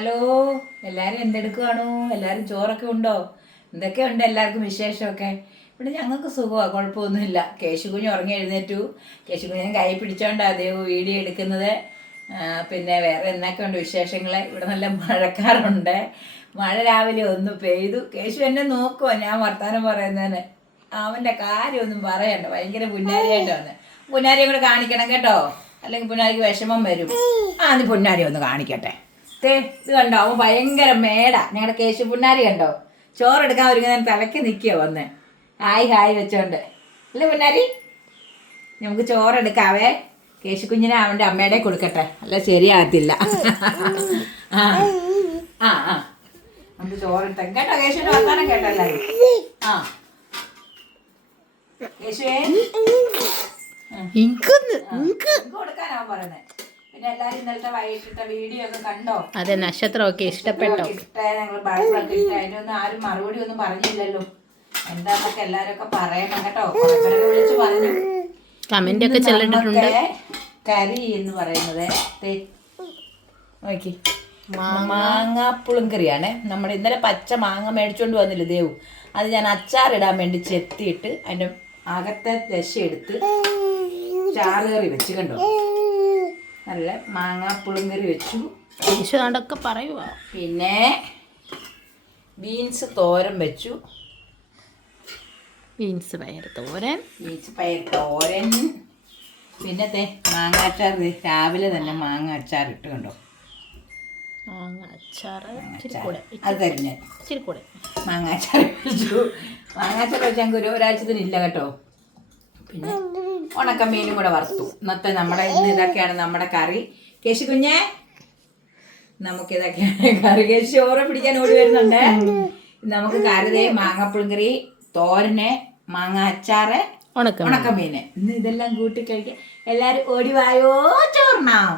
Hello, എല്ലാവരും എന്തെടുക്കുവാണോ? എല്ലാവരും ചോറൊക്കെ ഉണ്ടോ? എന്തൊക്കെയുണ്ട് എല്ലാവർക്കും വിശേഷമൊക്കെ? ഇവിടെ ഞങ്ങൾക്ക് സുഖമാണ്, കുഴപ്പമൊന്നുമില്ല. കേശുകുഞ്ഞ് ഉറങ്ങി എഴുന്നേറ്റു. കേശുകുഞ്ഞിനെ കൈ പിടിച്ചോണ്ടാണ് അദ്ദേഹം വീഡിയോ എടുക്കുന്നത്. പിന്നെ വേറെ എന്തൊക്കെയുണ്ട് വിശേഷങ്ങൾ? ഇവിടെ നല്ല മഴക്കാറുണ്ട്. മഴ രാവിലെ ഒന്ന് പെയ്തു. കേശു എന്നെ നോക്കുവാ ഞാൻ വർത്താനം പറയുന്നതിന്. അവൻ്റെ കാര്യമൊന്നും പറയണ്ട, ഭയങ്കര പുന്നാരിയായിട്ട് വന്ന്. പുന്നാരിയെ കൂടെ കാണിക്കണം കേട്ടോ, അല്ലെങ്കിൽ പുന്നാരിക്ക് വിഷമം വരും. നീ പുന്നാരി ഒന്ന് കാണിക്കട്ടെ. ഇത് കണ്ടോ, അവൻ ഭയങ്കര മേടാ. ഞങ്ങളുടെ കേശു പുന്നാരി കണ്ടോ, ചോറെടുക്കാൻ ഒരുങ്ങുന്ന തലയ്ക്ക് നിൽക്കുക വന്ന് ഹായ് ഹായ് വെച്ചോണ്ട്. അല്ലേ പുന്നാരി? നമുക്ക് ചോറെടുക്കാവേ. കേശു കുഞ്ഞിനെ അവൻ്റെ അമ്മയുടെ കൊടുക്കട്ടെ, അല്ല ശരിയാകത്തില്ല. ആ ആ ആ നമുക്ക് ചോറിട്ട കേട്ടോ. കേശുവിൻ്റെ വർത്താനം കേട്ടോ എല്ലാവരും. കേശുവേ കൊടുക്കാനാ പറയുന്നത്. പിന്നെ എല്ലാവരും ഇന്നലത്തെ വൈകിട്ടത്തെ വീഡിയോ ഒക്കെ കണ്ടോ? അതെ, നക്ഷത്രമൊക്കെ ഇഷ്ടപ്പെട്ടോ? ഞങ്ങൾ ബൾബൊക്കെ ഇട്ട അതിനൊന്നും ആരും മറുപടി ഒന്നും പറഞ്ഞില്ലല്ലോ. എന്താന്നൊക്കെ എല്ലാരും ഒക്കെ പറയണം കേട്ടോ. വിളിച്ചു പറഞ്ഞു, കമന്റ് ഒക്കെ ചെല്ലിട്ടുണ്ട്. കറി എന്ന് പറയുന്നത് നോക്കി മാങ്ങാപ്പുളിങ്കറിയാണ്. നമ്മുടെ ഇന്നലെ പച്ച മാങ്ങ മേടിച്ചോണ്ട് വന്നില്ല ദേവു, അത് ഞാൻ അച്ചാറിടാൻ വേണ്ടി ചെത്തിയിട്ട് അതിൻ്റെ അകത്തെ ദശ എടുത്ത് ചാറുകറി വെച്ച് കണ്ടോ. നല്ല മാങ്ങാപ്പുളിങ്കറി വെച്ചു. അതൊക്കെ പറയുക. പിന്നെ ബീൻസ് തോരൻ വെച്ചു. ബീൻസ് പയർ തോരൻ. പിന്നെ മാങ്ങാച്ചാർ. രാവിലെ തന്നെ മാങ്ങ അച്ചാർ ഇട്ട് കണ്ടോ. അത് തരുന്നേ മാങ്ങാച്ചാർ വെച്ചു. മാങ്ങാച്ചാർ വെച്ച് ഞങ്ങൾക്ക് ഒരാഴ്ചത്തിനില്ല കേട്ടോ. പിന്നെ ഉണക്കമീനും കൂടെ വറുത്തു. ഇന്നത്തെ നമ്മുടെ ഇതൊക്കെയാണ് നമ്മുടെ കറി. കേശു കുഞ്ഞേ, നമുക്കിതൊക്കെയാണ് കറി. കേശു ചോറ് പിടിക്കാൻ ഓടി വരുന്നുണ്ട്. നമുക്ക് കറി മാങ്ങാപ്പുളിങ്കറി, തോരന്, മാങ്ങ അച്ചാറ്, ഉണക്കമീന്. ഇന്ന് ഇതെല്ലാം കൂട്ടി കഴിക്കാൻ എല്ലാവരും ഓടി വായോ ചോറിനാം.